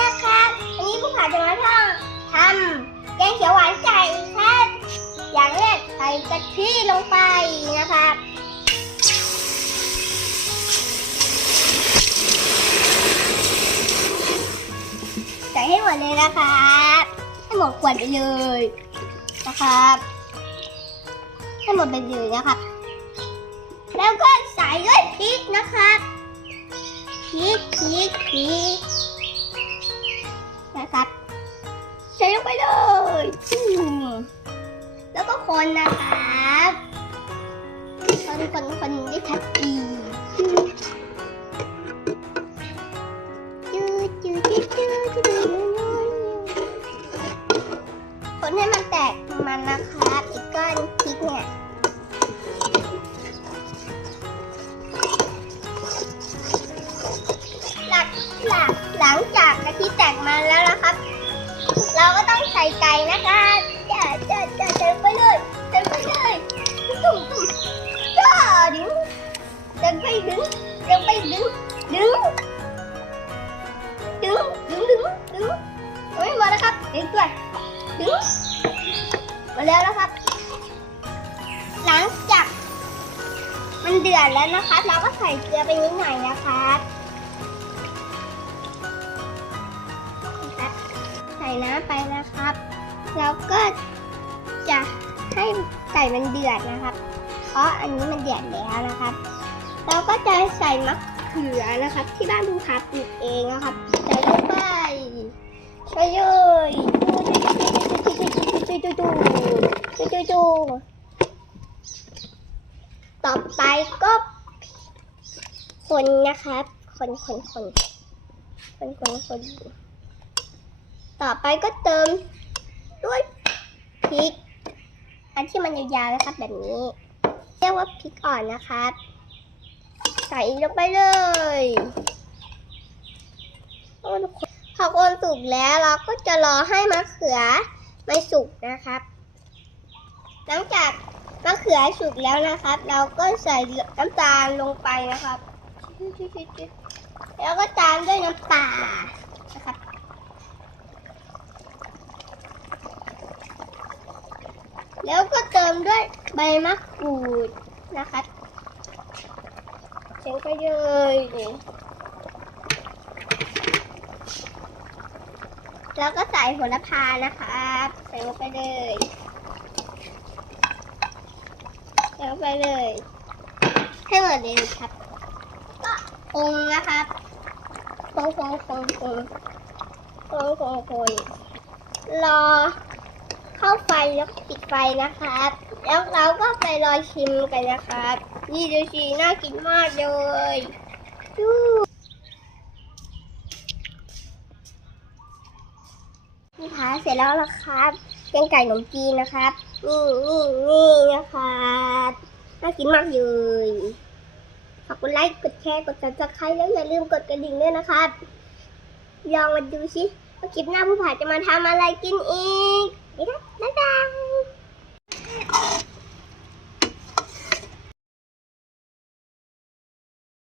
นะครับ อันนี้ผู้ผ่าจะมาท่องทำแกงเขียวหวานไก่ครับ อย่างแรกใส่กะทิลงไปนะครับใส่ให้หมดเลยนะครับให้หมดขวดไปเลยนะครับให้หมดไปเลยนะครับแล้วก็ใส่ด้วยพริกนะครับพริกพริกพริก นะครับ ใส่ลงไปเลยแล้วก็คนนะครับคนคนคนได้ทัดอีจืดจืดจืดจืดจืดจืดคนให้มันแตกมันนะครับอีกก้อนพริกเนี่ย แตกมันแล้วนะครับ เราก็ต้องใส่ไก่นะคะจะจะจะเติมไปเลยเติมไปเลยตุ่มตุ่มจ้าดึงเติมไปดึงเติมไปดึงดึงดึงดึงดึงดึงโอ้ยมาแล้วครับดึงด้วยดึงมาแล้วนะครับ หลังจากมันเดือดแล้วนะคะ เราก็ใส่เกลือไปนิดหน่อยนะครับนะ น้ำไปนะครับ แล้วก็จะให้ไก่มันเดือดนะครับ เพราะอันนี้มันเดือดแล้วนะครับ เราก็จะใส่มะเขือนะครับ ที่บ้านดูครับปลูกเองนะครับใส่ลงไปใส่เลยจูจูจูจูจูจูจูต่อไปก็คนนะครับ คนคนคนคนคนคน ต่อไปก็เติมด้วยพริก อันที่มันยาวๆนะครับแบบนี้ เรียกว่าพริกอ่อนนะครับ ใส่ลงไปเลยโอ้ทุกคนพอคนสุกแล้วเราก็จะรอให้มะเขือไม่สุกนะครับ หลังจากมะเขือสุกแล้วนะครับ เราก็ใส่น้ำตาลลงไปนะครับ แล้วก็ตามด้วยน้ำปลานะครับ แล้วก็เติมด้วยใบมะกรูดนะครับเสียงไปเลยนี่แล้วก็ใส่โหระพานะครับใส่ลงไปเลยใส่ลงไปเลย ให้หมดเลยครับ ก็คงนะครับคงคงคงคงคงคงคงรอ เข้าไฟแล้วปิดไฟนะครับ แล้วเราก็ไปรอชิมกันนะครับ นี่ดูสิน่ากินมากเลยดูนี่พาเสร็จแล้วละครับแกงไก่ขนมจีนนะครับ นี่นี่นี่นะครับน่ากินมากเลยฝากกดไลค์กดแชร์กด subscribe แล้วอย่าลืมกดกระดิ่งด้วยนะครับลองมาดูสิว่าคลิปหน้าผู้ผ่าจะมาทำอะไรกินอีก บ๊ายบาย